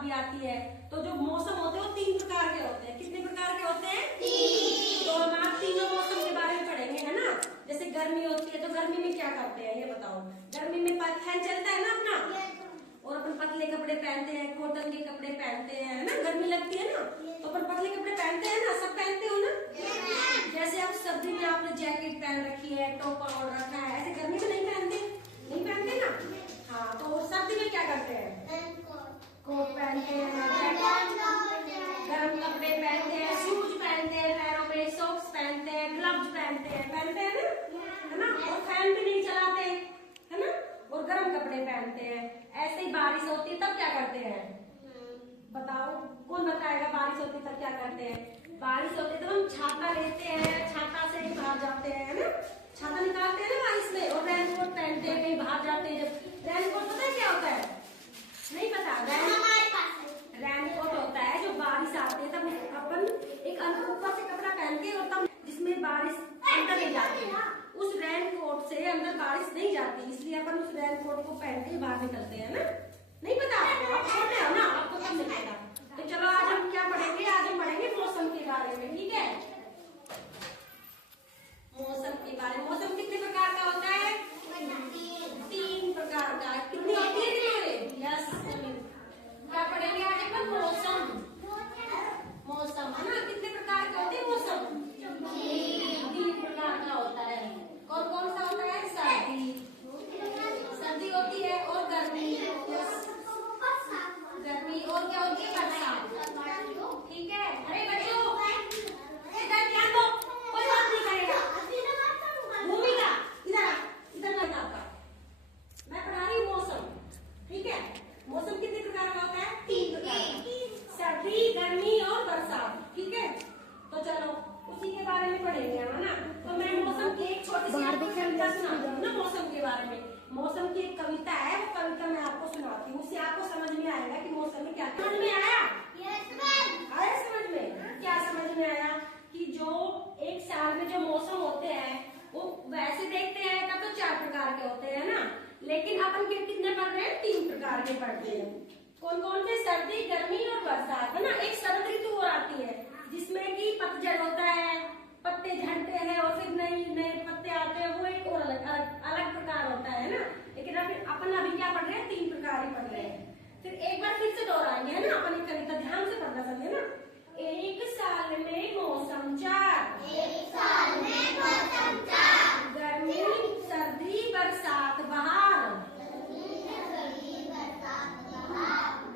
भी आती है। तो जो मौसम होते हैं वो 3 प्रकार के होते हैं। कितने प्रकार के होते हैं? 3। तो हम आज तीनों मौसम के बारे में पढ़ेंगे, है ना। जैसे गर्मी होती है तो गर्मी में क्या करते हैं ये बताओ। गर्मी में फैन चलता है ना अपना, और अपन पतले कपड़े पहनते हैं, कॉटन के कपड़े पहनते हैं, है ना। गर्मी लगती है ना तो अपन पतले कपड़े पहनते हैं ना, सब पहनते हो ना। जैसे आप सर्दी में आपने जैकेट पहन रखी है, टोपा ओढ़ रखा है, ऐसे गर्मी में नहीं पहनते, नहीं पहनते ना। हाँ, तो सर्दी में क्या करते हैं? कोट पहनते हैं, गर्म कपड़े पहनते हैं, शूज पहनते हैं, पैरों में सॉक्स पहनते हैं, ग्लव्स पहनते हैं ना, है ना। और फैन भी नहीं चलाते, है ना, और गर्म कपड़े पहनते हैं। ऐसे ही बारिश होती है तब क्या करते हैं? बताओ, कौन बताएगा? बारिश होती है तब क्या करते हैं? बारिश होती है तो हम छाता लेते हैं, छाता से ही बाहर जाते हैं, है ना। छाता निकालते हैं ना बारिश में, और रेनकोट पहनते हैं, कहीं बाहर जाते हैं। जब रेनकोट पता है क्या होता है? नहीं पता? रेनकोट होता है जो बारिश आती है तब अपन एक ऊपर से कपड़ा पहन के, और तब जिसमें बारिश अंदर नहीं जाती है, उस रेनकोट से अंदर बारिश नहीं जाती, इसलिए अपन उस रेनकोट को पहन के बाहर निकलते हैं ना। नहीं पता आपको? आप छोटे हो ना, आपको तब नहीं पता। तो चलो आज हम क्या पढ़ेंगे? आज हम पढ़ेंगे मौसम के बारे में, ठीक है। मौसम के बारे में, मौसम कितने प्रकार का होता है? 3 प्रकार का। कितनी होती है? यस। क्या पढ़ेंगे आज अपन? मौसम। मौसम, है ना। कितने प्रकार के होते हैं मौसम? 3 प्रकार का होता है। कौन कौन सा होता है? सर्दी होती है, और गर्मी, गर्मी, और क्या होती है? बरसात, ठीक है। अरे बच्चों इधर ध्यान दो, कोई बात नहीं करेगा। भूमिका इधर बताता, मैं पढ़ा रही मौसम, ठीक है। मौसम कितने प्रकार का होता है? 3 प्रकार का, सर्दी, गर्मी और बरसात, ठीक है। तो चलो उसी के बारे में पढ़ेंगे, है ना। तो मैं मौसम की एक छोटी सी कविता सुनाती हूँ ना, मौसम के बारे में। मौसम की एक कविता है, वो कविता मैं आपको सुनाती हूँ, उससे आपको समझ में आएगा कि मौसम में क्या। समझ में आया? आया समझ में? क्या समझ में आया? कि जो एक साल में जो मौसम होते हैं वो वैसे देखते हैं तब तो 4 प्रकार के होते हैं ना, लेकिन अपन कितने पढ़ रहे हैं? 3 प्रकार के पढ़ते हैं। कौन कौन से? सर्दी, गर्मी और बरसात, है ना। एक शरद ऋतु और आती है जिसमें कि पतझड़ होता है, पत्ते झड़ते हैं और फिर नए नए पत्ते आते हैं, वो एक और अलग प्रकार होता है ना। लेकिन अपन अभी क्या पढ़ रहे हैं? 3 प्रकार ही पढ़ रहे हैं। फिर एक बार फिर से दोहराएंगे, है ना। अपन एक कविता ध्यान से पढ़ना, समझे ना। एक साल में मौसम 4, गर्मी, सर्दी, बरसात, बहार।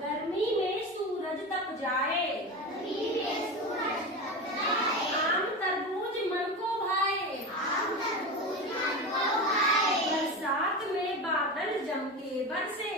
गर्मी में सूरज तप जाए, आम तरबूज मन को भाए, बरसात में बादल जम के बरसे,